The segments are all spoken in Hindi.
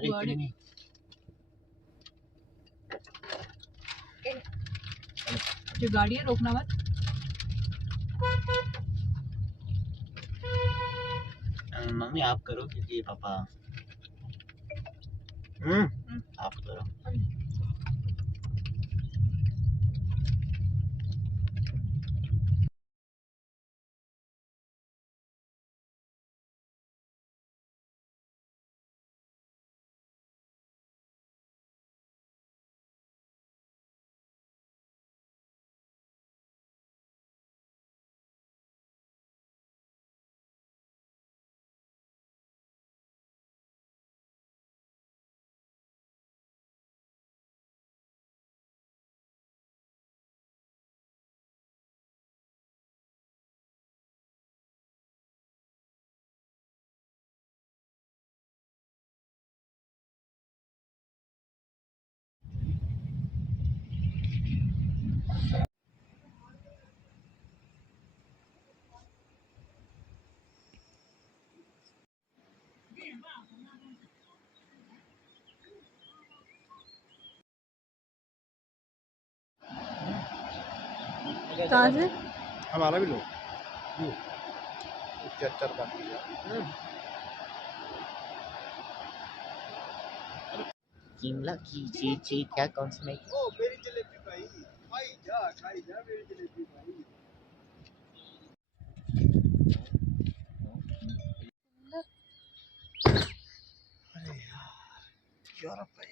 अरे गाड़ी नहीं जो गाड़ी है रोकना मत। मम्मी आप करो क्योंकि पापा आप करो। कहाँ से? हमारा भी लो चर बात शिमला की चीची क्या कौन सी नहीं। ओ मेरी जलेबी भाई खाई जा मेरी जलेबी भाई। अरे यार क्या रहा है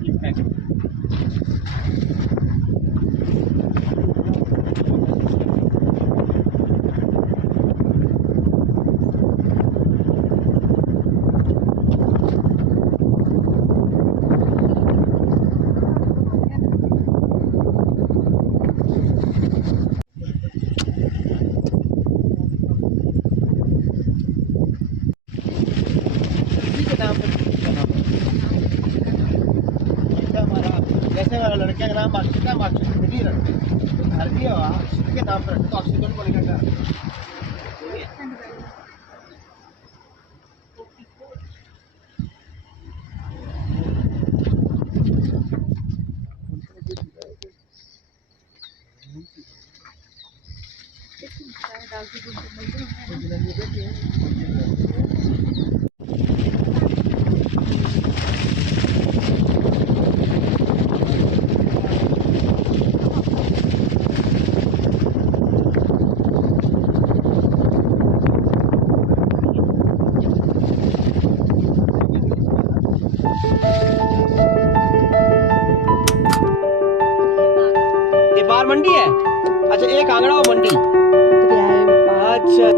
ये पैकिंग जैसे वाला लड़के का नाम मास्टर का मास्टर नहीं रखते घर भी है वहाँ के नाम पर रखते तो ऑक्सीजन को लेकर बार मंडी है। अच्छा एक आंगड़ा और मंडी। अच्छा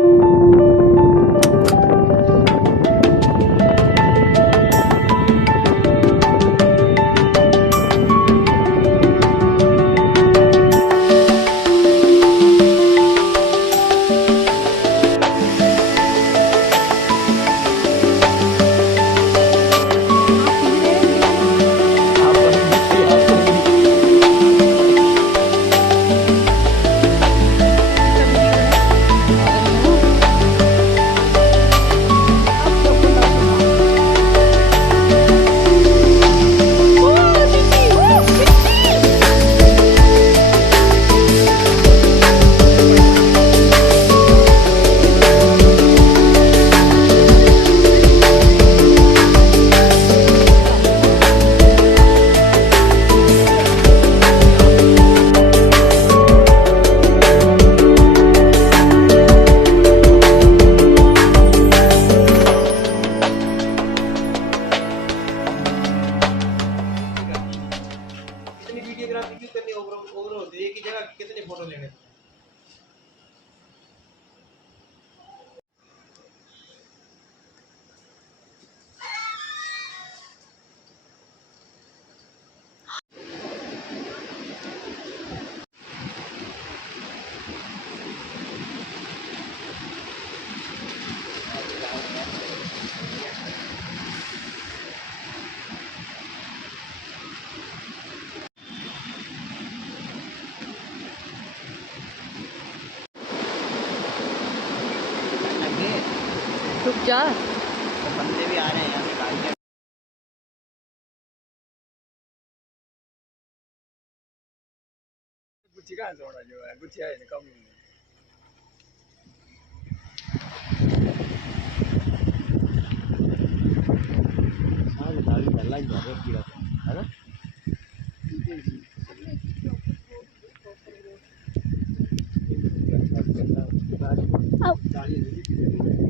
क्या बंदे भी आ रहे हैं यहाँ पे गाड़ियाँ। गुच्ची कहाँ से होना जो है गुच्ची है कम हाँ गाड़ी डला ही जा रहा है पूरा है ना। अब गाड़ी